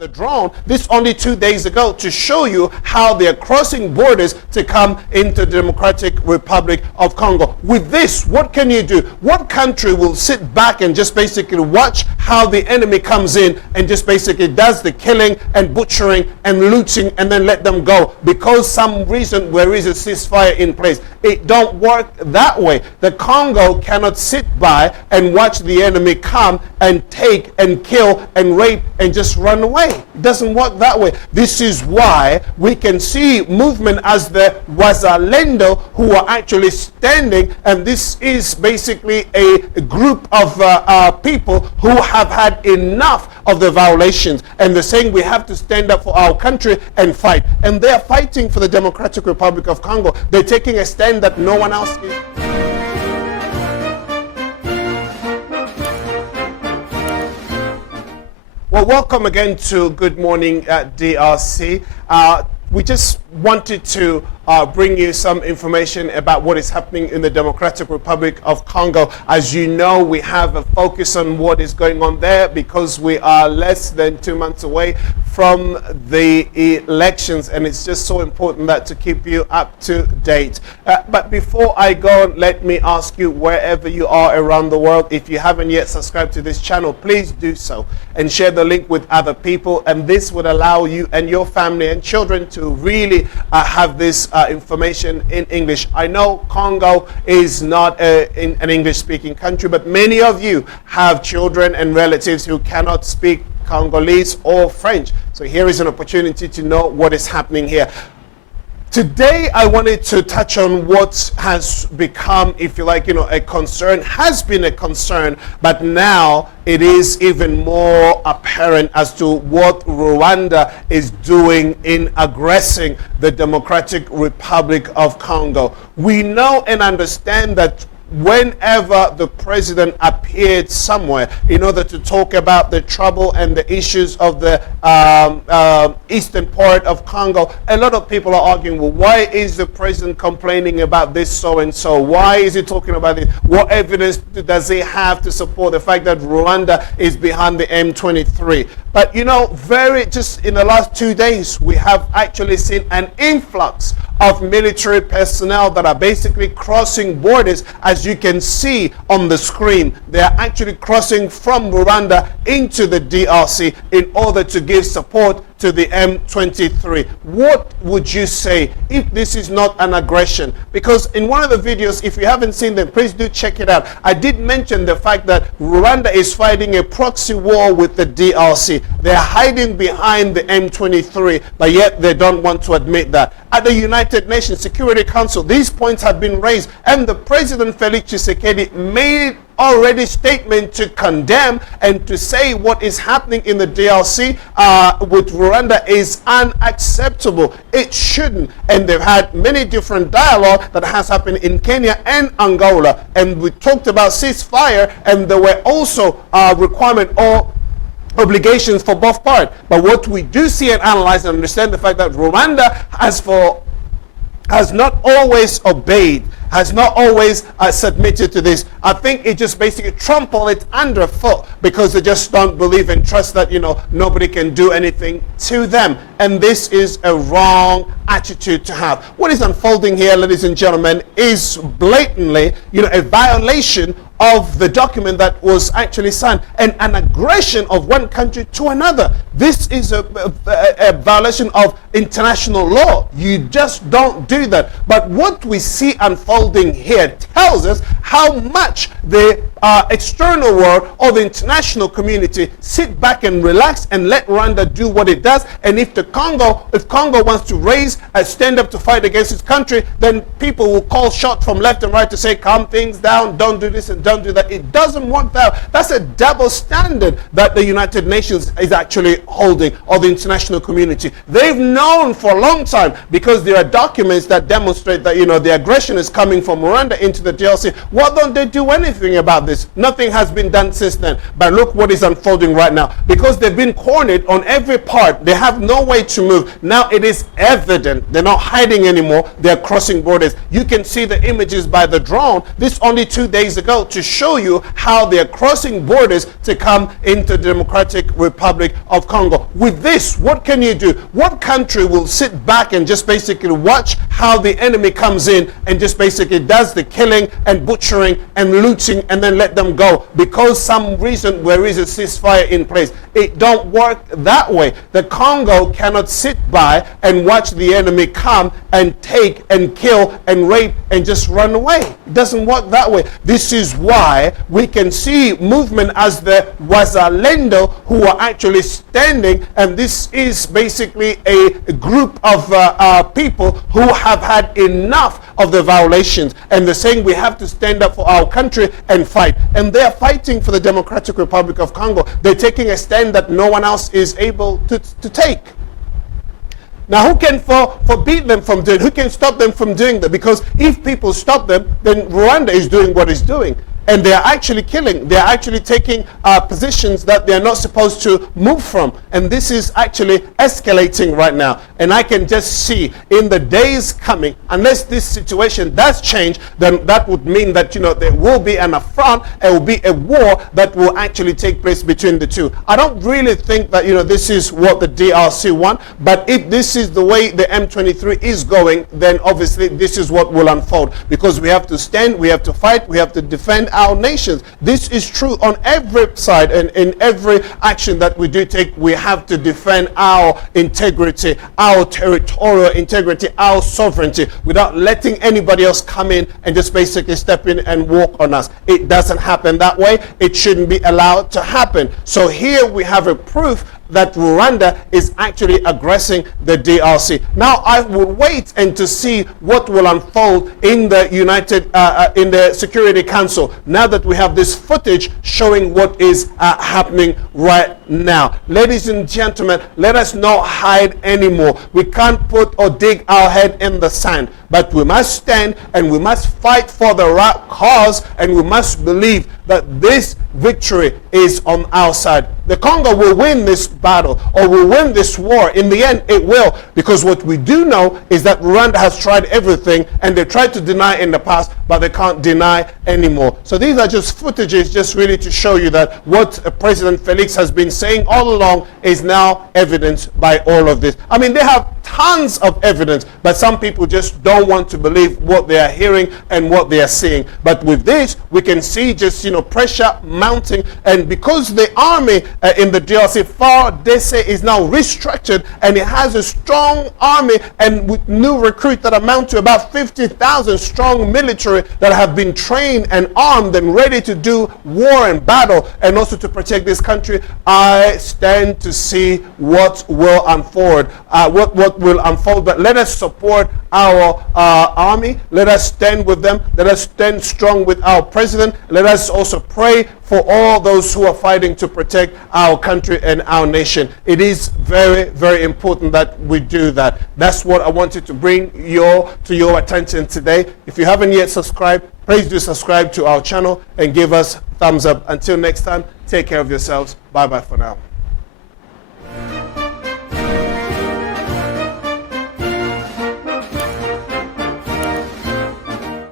the drone this only 2 days ago to show you how they're crossing borders to come into the Democratic Republic of Congo. With this, what can you do? What country will sit back and just basically watch how the enemy comes in and just basically does the killing and butchering and looting and then let them go because some reason there is a ceasefire in place? It don't work that way. The Congo cannot sit by and watch the enemy come and take and kill and rape and just run away. It doesn't work that way. This is why we can see movement as the Wazalendo who are actually standing, and this is basically a group of people who have had enough of the violations, and they're saying we have to stand up for our country and fight. And they're fighting for the Democratic Republic of Congo. They're taking a stand that no one else is. Well, welcome again to Good Morning DRC. We just wanted to bring you some information about what is happening in the Democratic Republic of Congo. As you know, we have a focus on what is going on there because we are less than 2 months away from the elections, and it's just so important that to keep you up to date. But before I go on, let me ask you, wherever you are around the world, if you haven't yet subscribed to this channel, please do so and share the link with other people, and this would allow you and your family and children to really have this information in English. I know Congo is not an English-speaking country, but many of you have children and relatives who cannot speak Congolese or French. So here is an opportunity to know what is happening here. Today, I wanted to touch on what has become, if you like, a concern, has been a concern, but now it is even more apparent as to what Rwanda is doing in aggressing the Democratic Republic of Congo. We know and understand that whenever the president appeared somewhere in order to talk about the trouble and the issues of the eastern part of Congo, a lot of people are arguing, well, why is the president complaining about this so and so? Why is he talking about it? What evidence does he have to support the fact that Rwanda is behind the M23? But just in the last 2 days, we have actually seen an influx of military personnel that are basically crossing borders. As you can see on the screen, they are actually crossing from Rwanda into the DRC in order to give support to the M23. What would you say if this is not an aggression? Because in one of the videos, if you haven't seen them, please do check it out. I did mention the fact that Rwanda is fighting a proxy war with the DRC. They're hiding behind the M23, but yet they don't want to admit that. At the United Nations Security Council, these points have been raised, and the President Felix Tshisekedi made already statement to condemn and to say what is happening in the DRC with Rwanda is unacceptable. It shouldn't. And they've had many different dialogue that has happened in Kenya and Angola. And we talked about ceasefire, and there were also requirement or obligations for both parts. But what we do see and analyze and understand the fact that Rwanda has not always obeyed, has not always submitted to this. I think it just basically trampled it underfoot because they just don't believe and trust that, nobody can do anything to them. And this is a wrong attitude to have. What is unfolding here, ladies and gentlemen, is blatantly, a violation of the document that was actually signed and an aggression of one country to another. This is a violation of international law. You just don't do that. But what we see unfolding here tells us how much the external world or the international community sit back and relax and let Rwanda do what it does. And if Congo wants to raise a stand up to fight against its country, then people will call shots from left and right to say, calm things down, don't do this and don't do that. It doesn't work that. That's a double standard that the United Nations is actually holding, or the international community. They've known for a long time, because there are documents that demonstrate that the aggression is coming from Rwanda into the DRC. Why don't they do anything about this? Nothing has been done since then. But look what is unfolding right now. Because they've been cornered on every part, they have no way to move. Now it is evident they're not hiding anymore. They're crossing borders. You can see the images by the drone this only 2 days ago to to show you how they're crossing borders to come into the Democratic Republic of Congo. With this, what can you do? What country will sit back and just basically watch how the enemy comes in and just basically does the killing and butchering and looting and then let them go because some reason there is a ceasefire in place? It don't work that way. The Congo cannot sit by and watch the enemy come and take and kill and rape and just run away. It doesn't work that way. This is why we can see movement as the Wazalendo who are actually standing, and this is basically a group of people who have had enough of the violations, and they're saying we have to stand up for our country and fight. And they're fighting for the Democratic Republic of Congo. They're taking a stand that no one else is able to take. Now, who can forbid them from doing? Who can stop them from doing that? Because if people stop them, then Rwanda is doing what it's doing. And they're actually killing. They're actually taking positions that they're not supposed to move from. And this is actually escalating right now. And I can just see in the days coming, unless this situation does change, then that would mean that, there will be an affront, there will be a war that will actually take place between the two. I don't really think that, this is what the DRC want. But if this is the way the M23 is going, then obviously this is what will unfold. Because we have to stand, we have to fight, we have to defend our nations. This is true on every side, and in every action that we do take, we have to defend our integrity, our territorial integrity, our sovereignty, without letting anybody else come in and just basically step in and walk on us. It doesn't happen that way. It shouldn't be allowed to happen. So here we have a proof that Rwanda is actually aggressing the DRC. Now I will wait and to see what will unfold in the in the Security Council, now that we have this footage showing what is happening right now. Ladies and gentlemen, let us not hide anymore. We can't put or dig our head in the sand, but we must stand and we must fight for the right cause, and we must believe that this victory is on our side. The Congo will win this battle, or will win this war. In the end, it will, because what we do know is that Rwanda has tried everything, and they tried to deny in the past, but they can't deny anymore. So these are just footages, just really to show you that what President Felix has been saying all along is now evidenced by all of this. I mean, they have tons of evidence, but some people just don't want to believe what they are hearing and what they are seeing. But with this, we can see just, pressure mounting, and because the army in the DRC, FARDC, is now restructured, and it has a strong army, and with new recruits that amount to about 50,000 strong military that have been trained and armed and ready to do war and battle, and also to protect this country, I stand to see what will unfold. What will unfold. But let us support our army. Let us stand with them. Let us stand strong with our president. Let us also pray for all those who are fighting to protect our country and our nation. It is very, very important that we do that. That's what I wanted to bring to your attention today. If you haven't yet subscribed, please do subscribe to our channel and give us thumbs up. Until next time, take care of yourselves. Bye-bye for now.